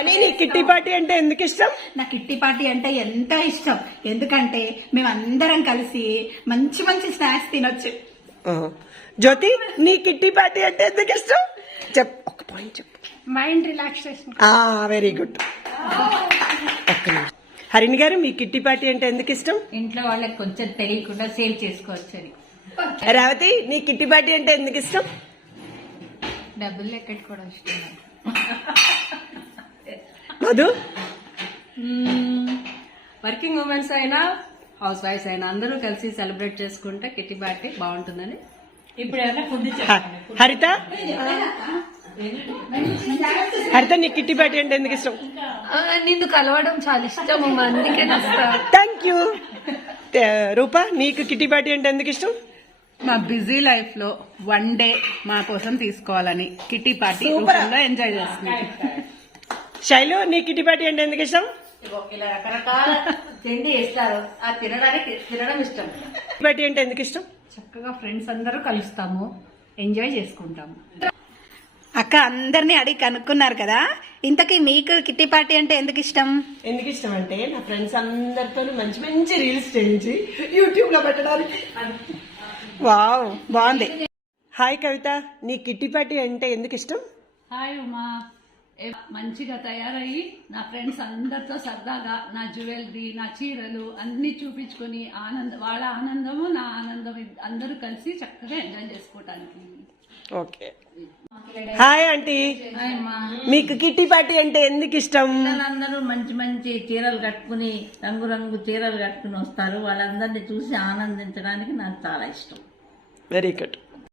అని నీ kitty party అంటే ఎందుకు ఇష్టం? నా కిట్టి పార్టీ అంటే ఎంతో ఇష్టం. ఎందుకంటే మేమందరం కలిసి మంచి మంచి స్నాక్స్ తినొచ్చు. జ్యోతి, నీ కిట్టి పార్టీ అంటే ఎందుకు ఇష్టం? చెప్పు, ఒక పాయింట్ చెప్పు. Mind relaxation. Very good. Harini గారు, మీ కిట్టి పార్టీ అంటే ఎందుకు ఇష్టం? ఇంట్లో వాళ్ళకి కొంచెం తెలియకుండా సేవ్ చేసుకోవచ్చు అని. రేవతి, నీ కిట్టి పార్టీ అంటే ఎందుకు ఇష్టం? డబ్బులు ఎక్కడికి ఇష్టం. మధు, వర్కింగ్ ఉమెన్స్ అయినా హౌస్ వైఫ్స్ అయినా అందరూ కలిసి సెలబ్రేట్ చేసుకుంటే కిట్టి పార్టీ బాగుంటుందని. ఇప్పుడు హరిత, హరిత, నీ కిట్టి పార్టీ అంటే ఎందుకు ఇష్టం? నిన్ను కలవడం చాలా ఇష్టం, అందుకే థ్యాంక్ యూ. రూపా, నీకు కిట్టి పార్టీ అంటే ఎందుకు ఇష్టం? మా బిజీ లైఫ్ లో వన్ డే మా కోసం తీసుకోవాలని కిట్టి పార్టీ ఎంజాయ్ చేస్తున్నాం. శైలు, నీ కిట్టి పార్టీ అంటే ఎందుకు ఇష్టం? ఇలా రకరకాల తిండి ఇస్తారు, ఆ తినడం ఇష్టం. కిట్టి పార్టీ అంటే ఎందుకు ఇష్టం? చక్కగా ఫ్రెండ్స్ అందరూ కలుస్తాము, ఎంజాయ్ చేసుకుంటాము. అక్క, అందరినీ అడిగి కనుక్కున్నారు కదా, ఇంతకీ మీకు కిట్టి పార్టీ అంటే ఎందుకు ఇష్టం? ఎందుకు ఇష్టం అంటే నా ఫ్రెండ్స్ అందరితో మంచి మంచి రీల్స్ చేయించి యూట్యూబ్ లో పెట్టడానికి. వావ్, బాగుంది. హాయ్ కవిత, నీ కిట్టి పార్టీ అంటే ఎందుకు ఇష్టం? హాయ్ ఉమా, మంచిగా తయారయ్యి నా ఫ్రెండ్స్ అందరితో సరదాగా నా జ్యువెలరీ, నా చీరలు అన్ని చూపించుకుని వాళ్ళ ఆనందము నా ఆనందం అందరూ కలిసి చక్కగా ఎంజాయ్ చేసుకోవటానికి. ఓకే. హాయ్ ఆంటీ, మీకు కిట్టి పార్టీ అంటే ఎందుకు ఇష్టం? అందరూ మంచి మంచి చీరలు కట్టుకుని రంగు చీరలు కట్టుకుని వస్తారు. వాళ్ళందరినీ చూసి ఆనందించడానికి నాకు చాలా ఇష్టం. Very good.